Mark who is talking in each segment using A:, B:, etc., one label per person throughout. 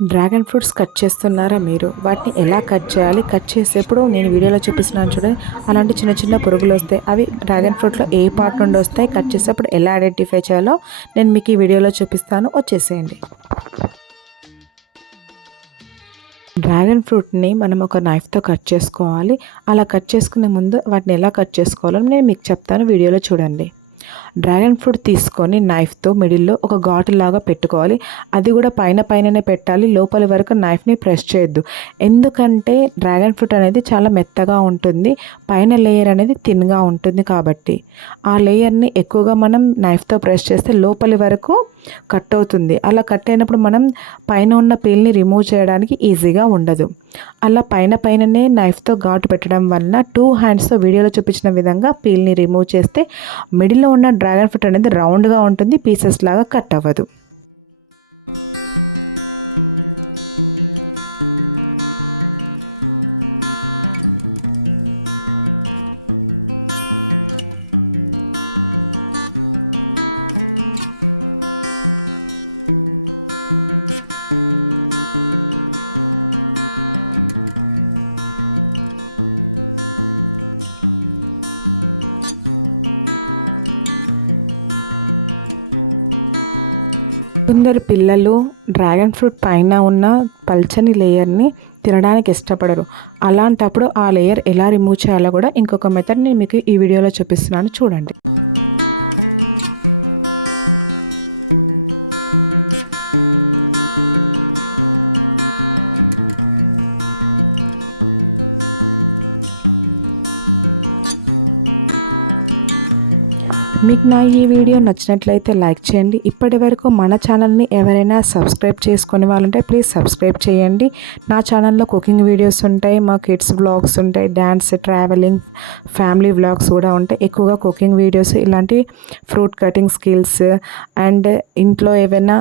A: Dragon fruits cut చేస్తున్నారా మీరు? వాటిని ఎలా కట్ చేయాలి? కట్ చేసేప్పుడు నేను వీడియోలో చూపిస్తున్నాను చూడండి. అలాంటి చిన్న చిన్న పురుగులు వస్తాయి. అవి డ్రాగన్ ఫ్రూట్లో ఏ పార్ట్ నుండి వస్తాయి? కట్ చేసేప్పుడు ఎలా ఐడెంటిఫై చేయాలో నేను మీకు ఈ వీడియోలో చూపిస్తాను. వచ్చేసేయండి. డ్రాగన్ ఫ్రూట్ని మనం ఒక నైఫ్తో కట్ చేసుకోవాలి. అలా కట్ చేసుకునే ముందు వాటిని ఎలా కట్ చేసుకోవాలో నేను మీకు చెప్తాను. వీడియోలో చూడండి. డ్రాగన్ ఫ్రూట్ తీసుకొని నైఫ్తో మిడిల్లో ఒక ఘాటు లాగా పెట్టుకోవాలి. అది కూడా పైన పైననే పెట్టాలి. లోపలి వరకు నైఫ్ని ప్రెస్ చేయొద్దు. ఎందుకంటే డ్రాగన్ ఫ్రూట్ అనేది చాలా మెత్తగా ఉంటుంది. పైన లేయర్ అనేది థిన్గా ఉంటుంది కాబట్టి. ఆ లేయర్ని ఎక్కువగా మనం నైఫ్తో ప్రెస్ చేస్తే లోపలి వరకు కట్ అవుతుంది. అలా కట్ అయినప్పుడు మనం పైన ఉన్న పీల్ని రిమూవ్ చేయడానికి ఈజీగా ఉండదు. అలా పైన పైననే నైఫ్తో ఘాటు పెట్టడం వలన టూ హ్యాండ్స్తో వీడియోలో చూపించిన విధంగా పీల్ని రిమూవ్ చేస్తే మిడిల్లో ఉన్న డ్రాగన్ ఫ్రూట్ అనేది రౌండ్గా ఉంటుంది పీసెస్ లాగా కట్ అవ్వదు. కొందరు పిల్లలు డ్రాగన్ ఫ్రూట్ పైన ఉన్న పల్చని లేయర్ని తినడానికి ఇష్టపడరు. అలాంటప్పుడు ఆ లేయర్ ఎలా రిమూవ్ చేయాలో కూడా ఇంకొక మెథడ్ నేను మీకు ఈ వీడియోలో చూపిస్తున్నాను. చూడండి. మీకు నా ఈ వీడియో నచ్చినట్లయితే లైక్ చేయండి. ఇప్పటి వరకు మన ఛానల్ని ఎవరైనా సబ్స్క్రైబ్ చేసుకునే వాళ్ళుంటే ప్లీజ్ సబ్స్క్రైబ్ చేయండి. నా ఛానల్లో కుకింగ్ వీడియోస్ ఉంటాయి మా కిడ్స్ వ్లాగ్స్ ఉంటాయి డ్యాన్స్ ట్రావెలింగ్ ఫ్యామిలీ వ్లాగ్స్ కూడా ఉంటాయి. ఎక్కువగా కుకింగ్ వీడియోస్ ఇలాంటి ఫ్రూట్ కటింగ్ స్కిల్స్ అండ్ ఇంట్లో ఏవైనా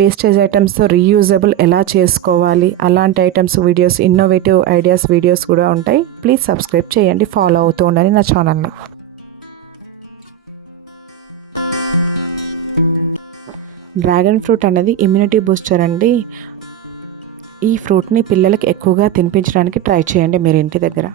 A: వేస్టేజ్ ఐటమ్స్తో రీయూజబుల్ ఎలా చేసుకోవాలి అలాంటి items videos innovative ideas videos కూడా ఉంటాయి. ప్లీజ్ సబ్స్క్రైబ్ చేయండి ఫాలో అవుతూ ఉండండి నా ఛానల్ని. డ్రాగన్ ఫ్రూట్ అనేది ఇమ్యూనిటీ బూస్టర్ అండి. ఈ ఫ్రూట్ని పిల్లలకి ఎక్కువగా తినిపించడానికి ట్రై చేయండి మీరు ఇంటి దగ్గర.